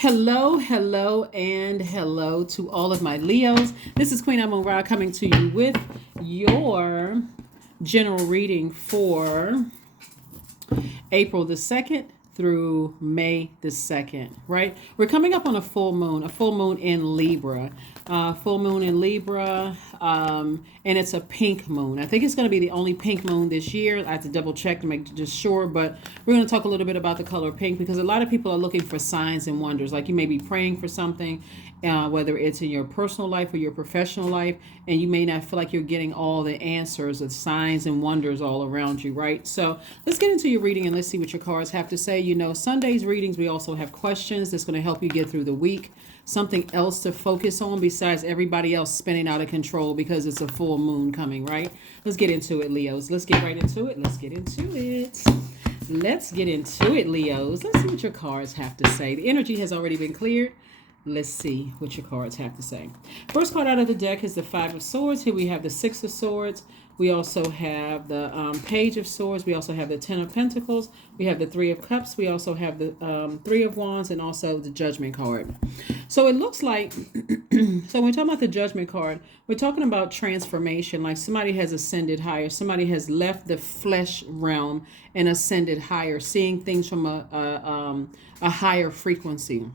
Hello, hello, and hello to all of my Leos. This is Queen Amon Ra coming to you with your general reading for April the 2nd through May the 2nd, right? We're coming up on a full moon in Libra. Full moon in Libra, and it's a pink moon. I think it's going to be the only pink moon this year. I have to double check to make just sure, but we're going to talk a little bit about the color pink because a lot of people are looking for signs and wonders. Like you may be praying for something, whether it's in your personal life or your professional life, and you may not feel like you're getting all the answers of signs and wonders all around you, right? So let's get into your reading and let's see what your cards have to say. You know, Sunday's readings, we also have questions that's going to help you get through the week. Something else to focus on besides everybody else spinning out of control because it's a full moon coming, right? Let's get into it, Leos. Let's get right into it. Let's get into it. Let's get into it, Leos. Let's see what your cards have to say. The energy has already been cleared. Let's see what your cards have to say. First card out of the deck is the Five of Swords. Here we have the Six of Swords. We also have the Page of Swords. We also have the Ten of Pentacles. We have the Three of Cups. We also have the Three of Wands and also the Judgment card. So it looks like, so when we're talking about the Judgment card, we're talking about transformation. Like somebody has ascended higher. Somebody has left the flesh realm and ascended higher, seeing things from a higher frequency.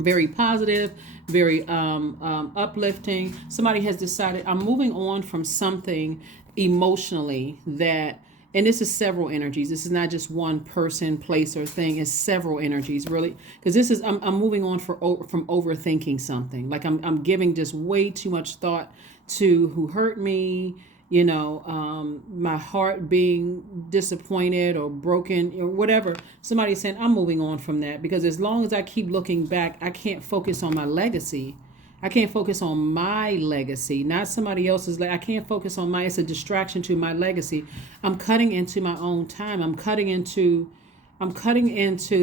Very positive, very uplifting. Somebody has decided I'm moving on from something emotionally that, and this is several energies. This is not just one person, place, or thing. It's several energies, really, because this is I'm moving on from overthinking something. Like I'm giving just way too much thought to who hurt me. You know, my heart being disappointed or broken or whatever. Somebody's saying I'm moving on from that because as long as I keep looking back, I can't focus on my legacy. I can't focus on my legacy, not somebody else's. I can't focus on it's a distraction to my legacy. I'm cutting into my own time. I'm cutting into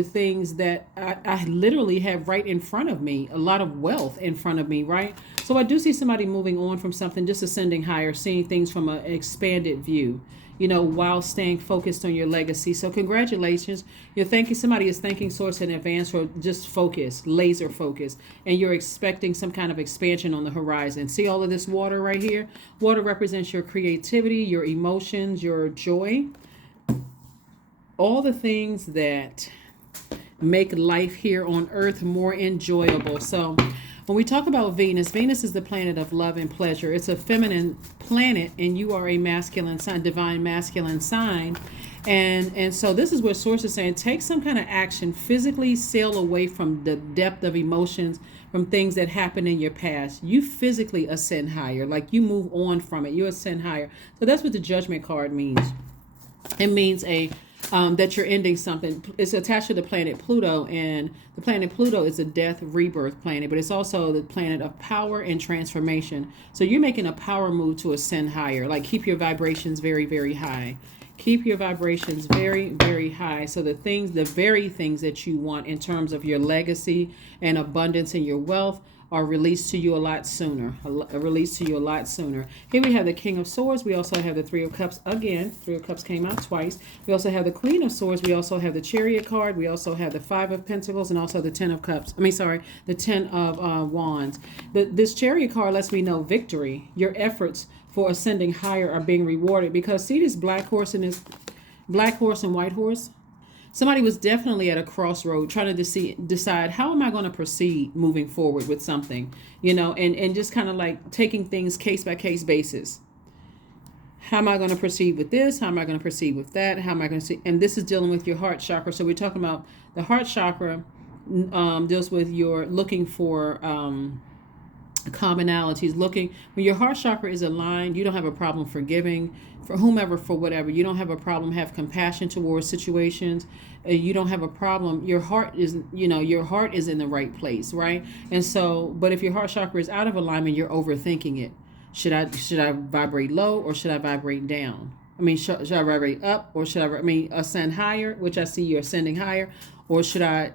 things that I literally have right in front of me, a lot of wealth in front of me, right? So I do see somebody moving on from something, just ascending higher, seeing things from an expanded view, you know, while staying focused on your legacy. So congratulations. Somebody is thanking Source in advance for just focus, laser focus, and you're expecting some kind of expansion on the horizon. See all of this water right here? Water represents your creativity, your emotions, your joy, all the things that make life here on earth more enjoyable. So when we talk about Venus is the planet of love and pleasure. It's a feminine planet and you are a masculine sign, divine masculine sign. And so this is where Source is saying take some kind of action, physically sail away from the depth of emotions, from things that happened in your past. You physically ascend higher, like you move on from it, you ascend higher. So that's what the Judgment card means. It means that you're ending something. It's attached to the planet Pluto, and the planet Pluto is a death rebirth planet, but it's also the planet of power and transformation. So you're making a power move to ascend higher, like keep your vibrations very, very high. Keep your vibrations very, very high. So the very things that you want in terms of your legacy and abundance and your wealth are released to you a lot sooner. Released to you a lot sooner. Here we have the King of Swords. We also have the Three of Cups. Again, Three of Cups came out twice. We also have the Queen of Swords. We also have the Chariot card. We also have the Five of Pentacles and also the Ten of Cups. The Ten of Wands. This Chariot card lets me know victory. Your efforts for ascending higher are being rewarded because see this black horse and white horse? Somebody was definitely at a crossroad trying to decide how am I going to proceed moving forward with something, you know, and just kind of like taking things case by case basis. How am I going to proceed with this? How am I going to proceed with that? How am I going to see? And this is dealing with your heart chakra. So we're talking about the heart chakra deals with your looking for commonalities. When your heart chakra is aligned, you don't have a problem forgiving for whomever, for whatever. You don't have a problem have compassion towards situations. You don't have a problem. Your heart is in the right place, right? And so, but if your heart chakra is out of alignment, you're overthinking it. Should I vibrate low or should I vibrate down? Should I vibrate up or should I ascend higher, which I see you're ascending higher, or should I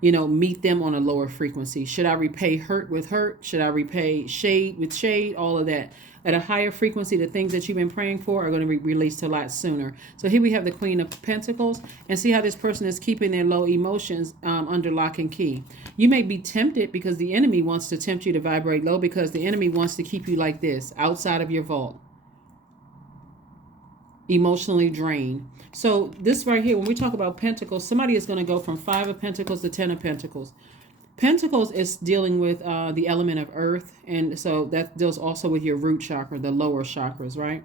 meet them on a lower frequency? Should I repay hurt with hurt? Should I repay shade with shade? All of that. At a higher frequency, the things that you've been praying for are going to be released a lot sooner. So here we have the Queen of Pentacles, and see how this person is keeping their low emotions under lock and key. You may be tempted because the enemy wants to tempt you to vibrate low, because the enemy wants to keep you like this, outside of your vault, emotionally drained. So this right here, when we talk about Pentacles, somebody is going to go from 5 of Pentacles to 10 of Pentacles. Pentacles is dealing with the element of earth, and so that deals also with your root chakra, the lower chakras, right?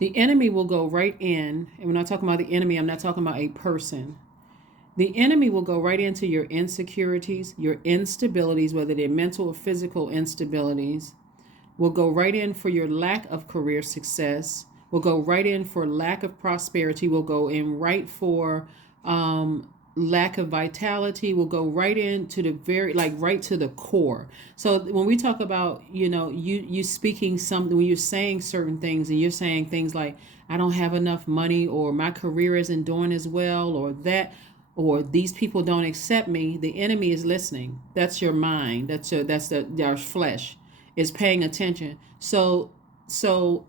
The enemy will go right in, and when I'm talking about the enemy, I'm not talking about a person. The enemy will go right into your insecurities, your instabilities, whether they're mental or physical instabilities, will go right in for your lack of career success, will go right in for lack of prosperity, will go in right for lack of vitality, will go right into the right to the core. So when we talk about, you speaking something, when you're saying certain things and you're saying things like, I don't have enough money, or my career isn't doing as well, or that, or these people don't accept me, the enemy is listening. That's your mind. That's our flesh is paying attention. So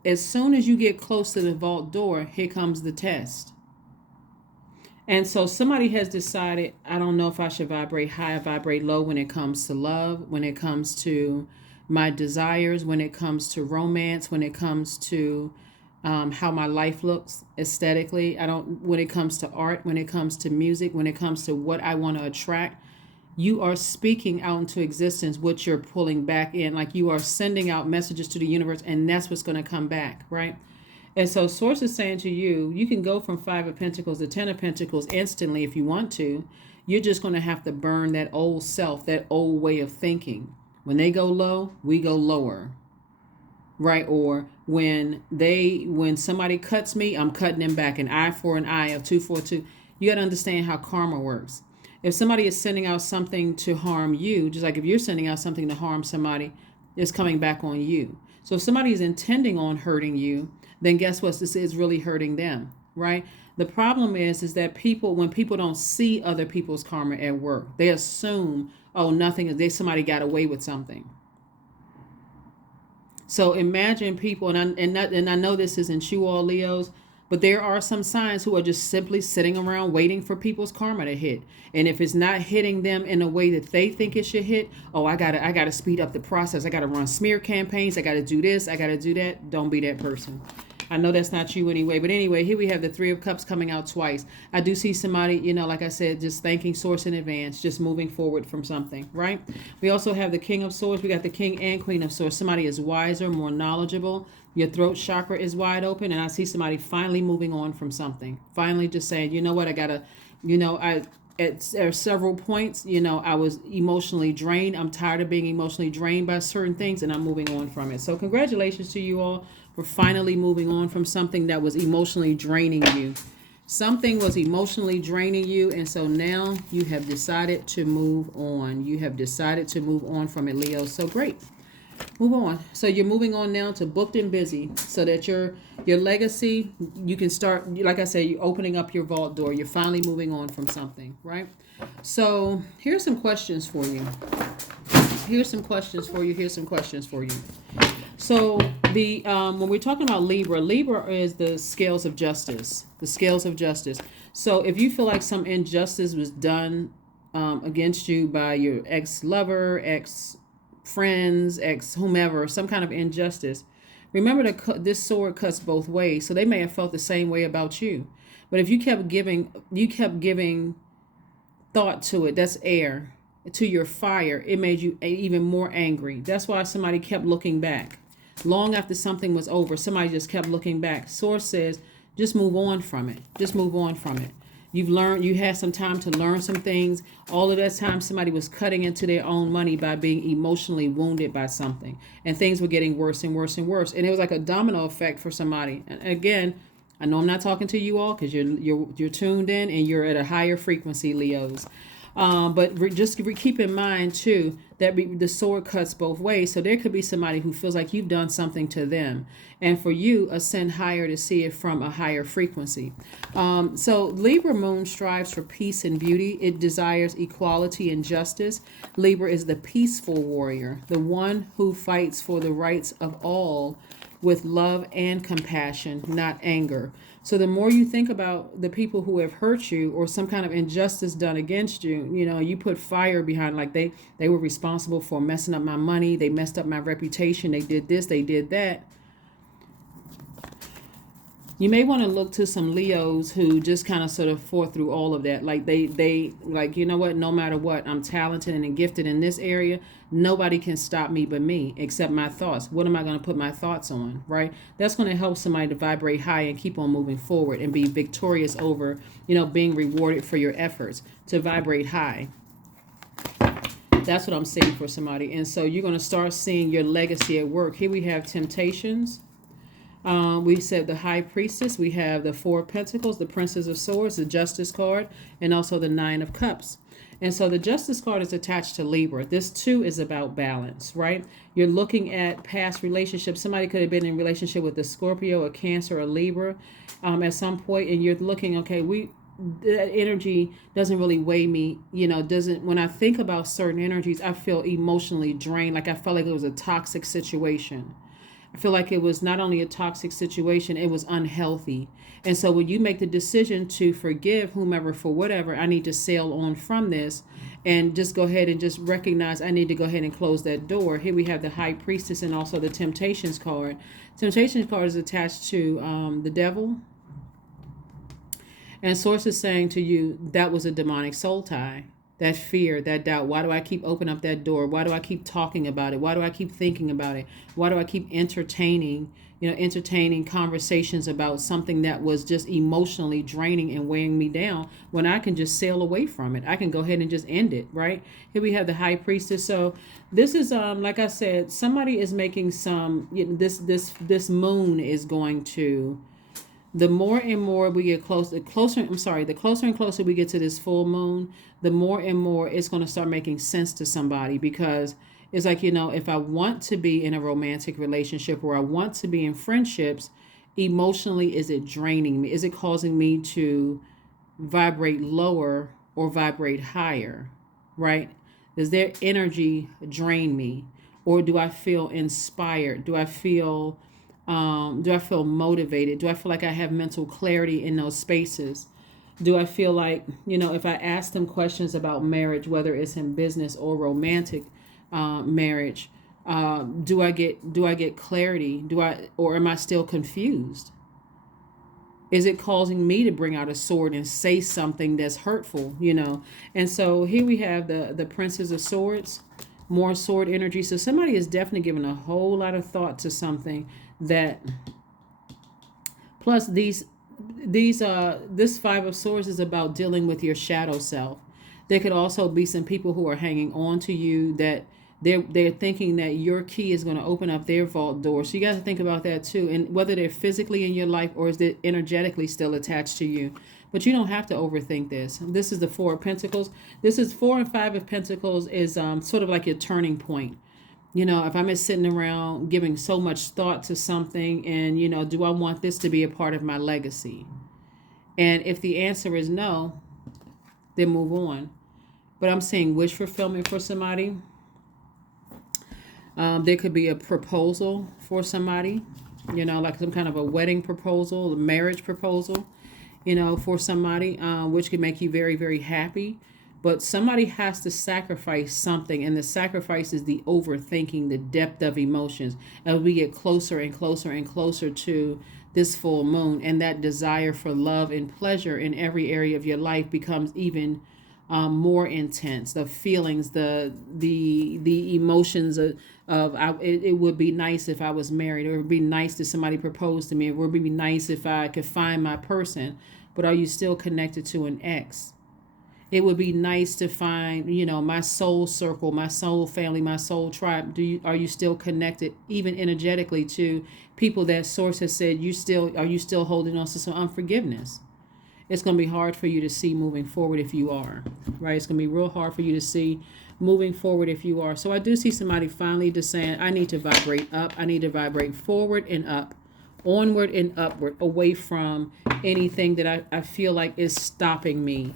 as soon as you get close to the vault door, here comes the test. And so somebody has decided, I don't know if I should vibrate high or vibrate low when it comes to love, when it comes to my desires, when it comes to romance, when it comes to how my life looks aesthetically. When it comes to art, when it comes to music, when it comes to what I want to attract, you are speaking out into existence what you're pulling back in. Like you are sending out messages to the universe, and that's what's going to come back, right? And so Source is saying to you, you can go from 5 of Pentacles to 10 of Pentacles instantly if you want to. You're just going to have to burn that old self, that old way of thinking. When they go low, we go lower, right? Or when somebody cuts me, I'm cutting them back. An eye for an eye, a tooth for a tooth. You got to understand how karma works. If somebody is sending out something to harm you, just like if you're sending out something to harm somebody, it's coming back on you. So if somebody is intending on hurting you, then guess what? This is really hurting them, right? The problem is that when people don't see other people's karma at work, they assume, oh, nothing is, somebody got away with something. So imagine people, and I know this isn't you all, Leos, but there are some signs who are just simply sitting around waiting for people's karma to hit. And if it's not hitting them in a way that they think it should hit, oh, I gotta speed up the process. I gotta run smear campaigns. I gotta do this. I gotta do that. Don't be that person. I know that's not you anyway. But anyway, here we have the 3 of Cups coming out twice. I do see somebody, like I said, just thanking Source in advance, just moving forward from something, right? We also have the King of Swords. We got the King and Queen of Swords. Somebody is wiser, more knowledgeable. Your throat chakra is wide open. And I see somebody finally moving on from something. Finally just saying, you know what, I gotta, at several points, I was emotionally drained. I'm tired of being emotionally drained by certain things, and I'm moving on from it. So congratulations to you all for finally moving on from something that was emotionally draining you. Something was emotionally draining you, and so now you have decided to move on. You have decided to move on from it, Leo. So great. Move on. So you're moving on now to booked and busy, so that your legacy, you can start, like I said, you're opening up your vault door. You're finally moving on from something, right? So here's some questions for you. Here's some questions for you. So the when we're talking about Libra is the scales of justice. The scales of justice. So if you feel like some injustice was done against you by your ex-lover, ex-friends, ex-whomever, some kind of injustice, remember that this sword cuts both ways. So they may have felt the same way about you. But if you kept giving thought to it, that's air, to your fire, it made you even more angry. That's why somebody kept looking back. Long after something was over, somebody just kept looking back. Source says, just move on from it. Just move on from it. You've learned, you had some time to learn some things. All of that time, somebody was cutting into their own money by being emotionally wounded by something. And things were getting worse and worse and worse. And it was like a domino effect for somebody. And again, I know I'm not talking to you all because you're tuned in and you're at a higher frequency, Leos. But keep in mind too that the sword cuts both ways. So there could be somebody who feels like you've done something to them, and for you, ascend higher to see it from a higher frequency. So Libra moon strives for peace and beauty. It desires equality and justice. Libra is the peaceful warrior, the one who fights for the rights of all with love and compassion, not anger. So the more you think about the people who have hurt you or some kind of injustice done against you, you put fire behind, like they were responsible for messing up my money, they messed up my reputation, they did this, they did that. You may want to look to some Leos who just kind of sort of fought through all of that. Like they like, you know what, no matter what, I'm talented and gifted in this area. Nobody can stop me but me, except my thoughts. What am I going to put my thoughts on, right? That's going to help somebody to vibrate high and keep on moving forward and be victorious over, being rewarded for your efforts to vibrate high. That's what I'm seeing for somebody. And so you're going to start seeing your legacy at work. Here we have temptations. We said the High Priestess. We have the Four of Pentacles, the Princess of Swords, the Justice card, and also the Nine of Cups. And so the Justice card is attached to Libra. This too is about balance, right? You're looking at past relationships. Somebody could have been in relationship with a Scorpio, a Cancer, a Libra at some point, and you're looking, okay, that energy doesn't really weigh me, when I think about certain energies, I feel emotionally drained. Like I felt like it was a toxic situation. I feel like it was not only a toxic situation, it was unhealthy. And so when you make the decision to forgive whomever for whatever, I need to sail on from this and just go ahead and just recognize I need to go ahead and close that door. Here we have the High Priestess and also the Temptations card. Temptations card is attached to the Devil. And Source is saying to you, that was a demonic soul tie. That fear, that doubt. Why do I keep opening up that door? Why do I keep talking about it? Why do I keep thinking about it? Why do I keep entertaining conversations about something that was just emotionally draining and weighing me down when I can just sail away from it? I can go ahead and just end it, right? Here we have the High Priestess. So this is, like I said, somebody is making some, this moon is going to, the more and more we get the closer and closer we get to this full moon, the more and more it's going to start making sense to somebody, because it's like, if I want to be in a romantic relationship or I want to be in friendships, emotionally, is it draining me? Is it causing me to vibrate lower or vibrate higher, right? Does their energy drain me? Or do I feel inspired? Do I feel motivated? Do I feel like I have mental clarity in those spaces? Do I feel like, if I ask them questions about marriage, whether it's in business or romantic marriage, do I get clarity? Or am I still confused? Is it causing me to bring out a sword and say something that's hurtful, And so here we have the Princess of Swords, more sword energy. So somebody is definitely giving a whole lot of thought to something that, plus this Five of Swords is about dealing with your shadow self. There could also be some people who are hanging on to you that they're thinking that your key is going to open up their vault door. So you got to think about that too, and whether they're physically in your life or is it energetically still attached to you. But you don't have to overthink this. This is the Four of Pentacles. This is 4 and 5 of Pentacles is sort of like your turning point. If I'm just sitting around giving so much thought to something and, do I want this to be a part of my legacy? And if the answer is no, then move on. But I'm saying wish fulfillment for somebody. There could be a proposal for somebody, like some kind of a wedding proposal, a marriage proposal, for somebody, which can make you very, very happy. But somebody has to sacrifice something, and the sacrifice is the overthinking, the depth of emotions. As we get closer and closer and closer to this full moon, and that desire for love and pleasure in every area of your life becomes even more intense. The feelings, the emotions it would be nice if I was married, or it would be nice if somebody proposed to me, it would be nice if I could find my person. But are you still connected to an ex? It would be nice to find, my soul circle, my soul family, my soul tribe. Are you still connected, even energetically, to people that Source has said are you still holding on to some unforgiveness? it's going to be hard for you to see moving forward if you are, right? It's going to be real hard for you to see moving forward if you are. So I do see somebody finally just saying, I need to vibrate up. I need to vibrate forward and up, onward and upward, away from anything that I feel like is stopping me,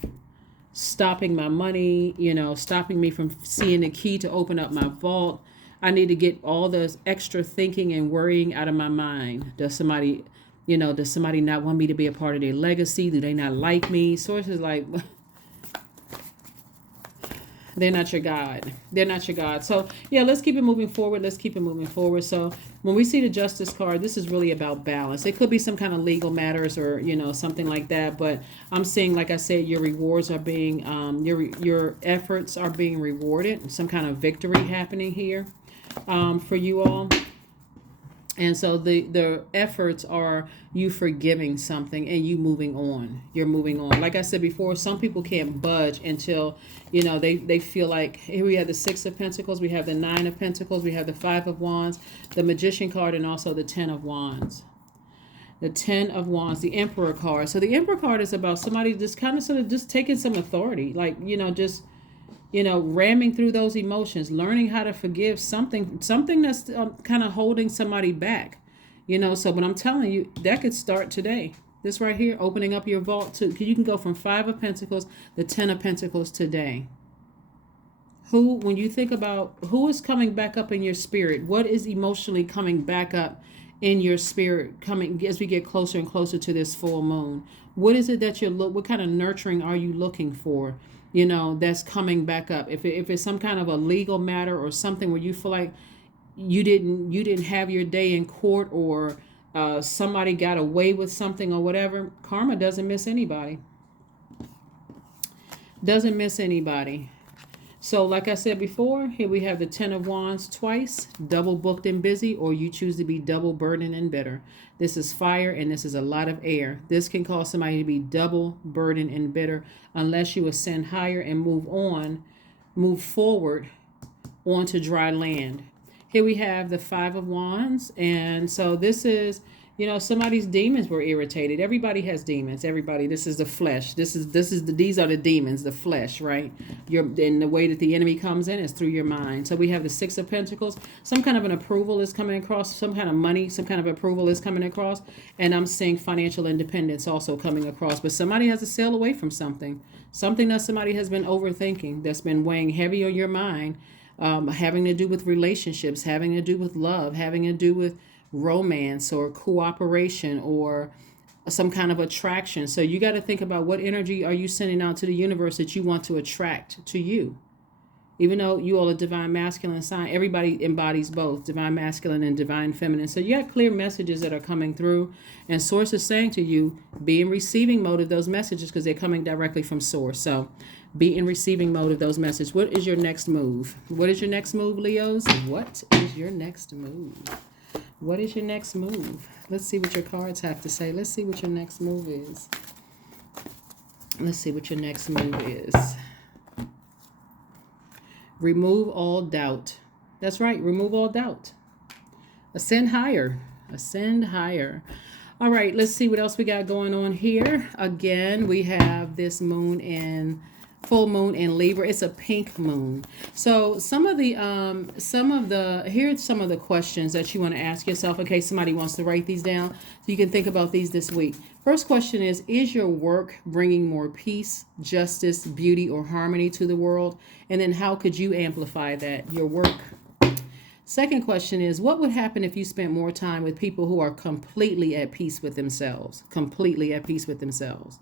stopping my money, stopping me from seeing the key to open up my vault. I need to get all the extra thinking and worrying out of my mind. Does somebody not want me to be a part of their legacy? Do they not like me? Sources like, they're not your God. They're not your God. So yeah, let's keep it moving forward. Let's keep it moving forward. So when we see the Justice card, this is really about balance. It could be some kind of legal matters or, something like that. But I'm seeing, like I said, your rewards are being, your efforts are being rewarded. Some kind of victory happening here for you all. And so the efforts are you forgiving something and you moving on. You're moving on. Like I said before, some people can't budge until, they feel like, here we have the Six of Pentacles, we have the Nine of Pentacles, we have the Five of Wands, the Magician card, and also the Ten of Wands. The Ten of Wands, the Emperor card. So the Emperor card is about somebody just kind of sort of just taking some authority, like, just ramming through those emotions, learning how to forgive something that's kind of holding somebody back, so when I'm telling you, that could start today. This right here, opening up your vault to, you can go from Five of Pentacles, the Ten of Pentacles today. When you think about who is coming back up in your spirit, what is emotionally coming back up in your spirit coming as we get closer and closer to this full moon? What is it that what kind of nurturing are you looking for? That's coming back up. If it's some kind of a legal matter or something where you feel like you didn't have your day in court, or somebody got away with something or whatever, karma doesn't miss anybody. Doesn't miss anybody. So like I said before, here we have the Ten of Wands twice, double booked and busy, or you choose to be double burdened and bitter. This is fire and this is a lot of air. This can cause somebody to be double burdened and bitter unless you ascend higher and move forward onto dry land. Here we have the Five of Wands, and so this is, somebody's demons were irritated. Everybody has demons. Everybody. This is the flesh. These are the demons, the flesh, right? And the way that the enemy comes in is through your mind. So we have the Six of Pentacles. Some kind of an approval is coming across. Some kind of money. Some kind of approval is coming across. And I'm seeing financial independence also coming across. But somebody has to sail away from something. Something that somebody has been overthinking. That's been weighing heavy on your mind. Having to do with relationships. Having to do with love. Having to do with romance or cooperation or some kind of attraction. So you got to think about what energy are you sending out to the universe that you want to attract to you. Even though you all are divine masculine sign, everybody embodies both divine masculine and divine feminine. So you got clear messages that are coming through, and source is saying to you, be in receiving mode of those messages because they're coming directly from source. So be in receiving mode of those messages. What is your next move? What is your next move, Leos? What is your next move? What is your next move? Let's see what your cards have to say. Let's see what your next move is. Let's see what your next move is. Remove all doubt. That's right. Remove all doubt. Ascend higher. Ascend higher. All right. Let's see what else we got going on here. Again, we have this moon in full moon in Libra. It's a pink moon. So here's some of the questions that you want to ask yourself in case somebody wants to write these down, so you can think about these this week. First question is your work bringing more peace, justice, beauty, or harmony to the world? And then how could you amplify that, your work? Second question is, what would happen if you spent more time with people who are completely at peace with themselves? Completely at peace with themselves.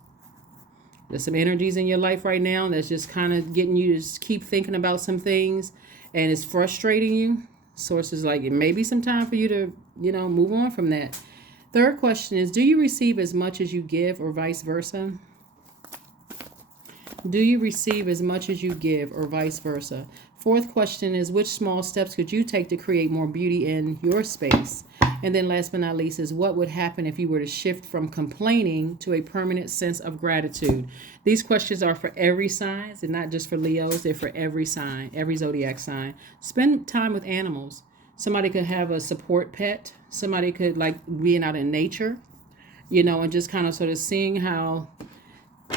There's some energies in your life right now that's just kind of getting you to just keep thinking about some things, and it's frustrating you. Source is like, it may be some time for you to, move on from that. Third question is, do you receive as much as you give, or vice versa? Do you receive as much as you give, or vice versa? Fourth question is, which small steps could you take to create more beauty in your space? And then last but not least is, what would happen if you were to shift from complaining to a permanent sense of gratitude? These questions are for every sign, and not just for Leos. They're for every sign, every zodiac sign. Spend time with animals. Somebody could have a support pet. Somebody could like being out in nature, and just kind of sort of seeing how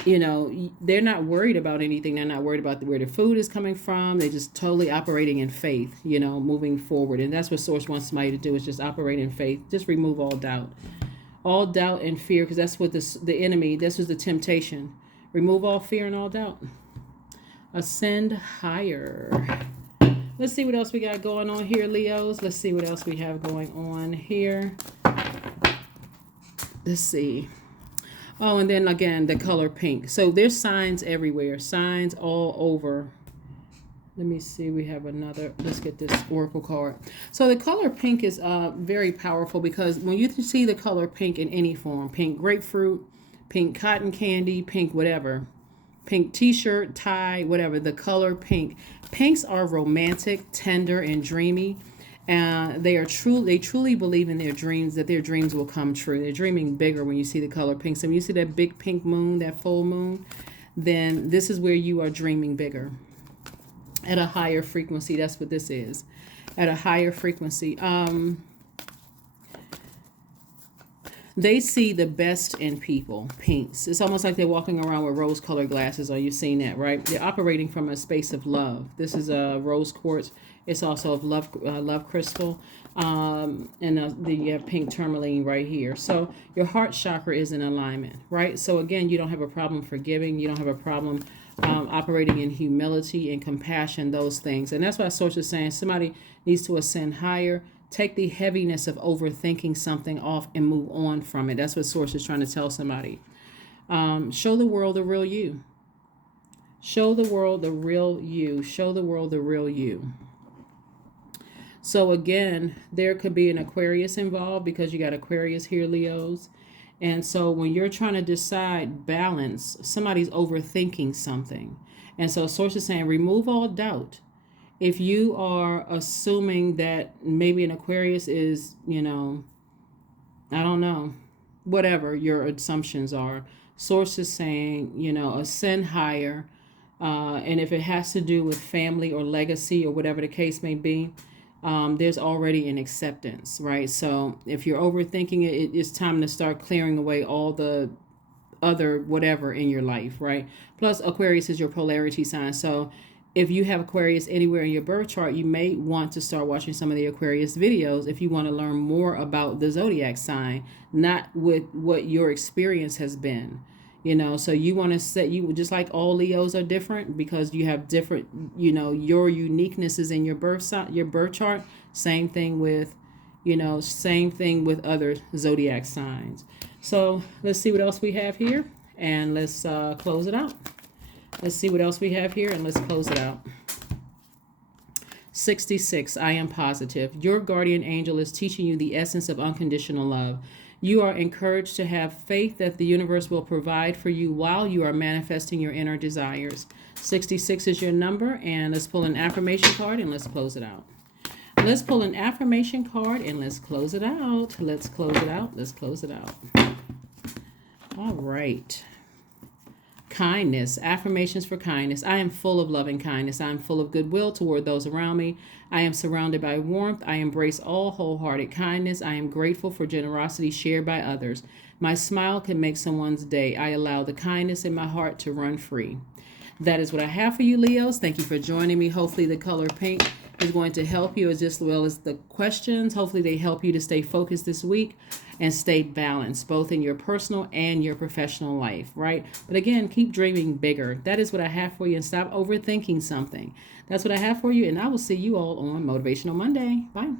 they're not worried about anything. They're not worried about where the food is coming from. They're just totally operating in faith, moving forward. And that's what Source wants somebody to do, is just operate in faith. Just remove all doubt and fear, because that's what the enemy, this was the temptation. Remove all fear and all doubt. Ascend higher. Let's see what else we got going on here, Leos. Let's see what else we have going on here. Let's see. Oh, and then again, the color pink. So there's signs everywhere, signs all over. Let me see. We have another. Let's get this oracle card. So the color pink is very powerful, because when you see the color pink in any form, pink grapefruit, pink cotton candy, pink whatever, pink t-shirt, tie, whatever, the color pink. Pinks are romantic, tender, and dreamy. They truly believe in their dreams, that their dreams will come true. They're dreaming bigger when you see the color pink. So when you see that big pink moon, that full moon, then this is where you are dreaming bigger at a higher frequency. That's what this is, at a higher frequency. They see the best in people, pinks. It's almost like they're walking around with rose-colored glasses. Are you seeing that, right? They're operating from a space of love. This is a rose quartz. It's also of love crystal. And then you have pink tourmaline right here. So your heart chakra is in alignment, right? So again, you don't have a problem forgiving. You don't have a problem operating in humility and compassion, those things. And that's why Source is saying somebody needs to ascend higher. Take the heaviness of overthinking something off and move on from it. That's what Source is trying to tell somebody. Show the world the real you. Show the world the real you. Show the world the real you. So again, there could be an Aquarius involved, because you got Aquarius here, Leos. And so when you're trying to decide balance, somebody's overthinking something. And so Source is saying, remove all doubt. If you are assuming that maybe an Aquarius is, I don't know, whatever your assumptions are, Source is saying, ascend higher. And if it has to do with family or legacy or whatever the case may be, there's already an acceptance, right? So if you're overthinking it, it's time to start clearing away all the other whatever in your life, right? Plus, Aquarius is your polarity sign. So if you have Aquarius anywhere in your birth chart, you may want to start watching some of the Aquarius videos if you want to learn more about the Zodiac sign, not with what your experience has been. So you want to set, just like all Leos are different, because you have different, your uniquenesses in your birth chart. Same thing with other Zodiac signs. So let's see what else we have here, and let's close it out. Let's see what else we have here, and let's close it out. 66, I am positive. Your guardian angel is teaching you the essence of unconditional love. You are encouraged to have faith that the universe will provide for you while you are manifesting your inner desires. 66 is your number, and let's pull an affirmation card, and let's close it out. Let's pull an affirmation card, and let's close it out. Let's close it out. Let's close it out. All right. Kindness, affirmations for kindness. I am full of loving kindness. I am full of goodwill toward those around me. I am surrounded by warmth. I embrace all wholehearted kindness. I am grateful for generosity shared by others. My smile can make someone's day. I allow the kindness in my heart to run free. That is what I have for you, Leos. Thank you for joining me. Hopefully the color pink is going to help you as well as the questions. Hopefully they help you to stay focused this week and stay balanced, both in your personal and your professional life, right? But again, keep dreaming bigger. That is what I have for you, and stop overthinking something. That's what I have for you, and I will see you all on Motivational Monday. Bye.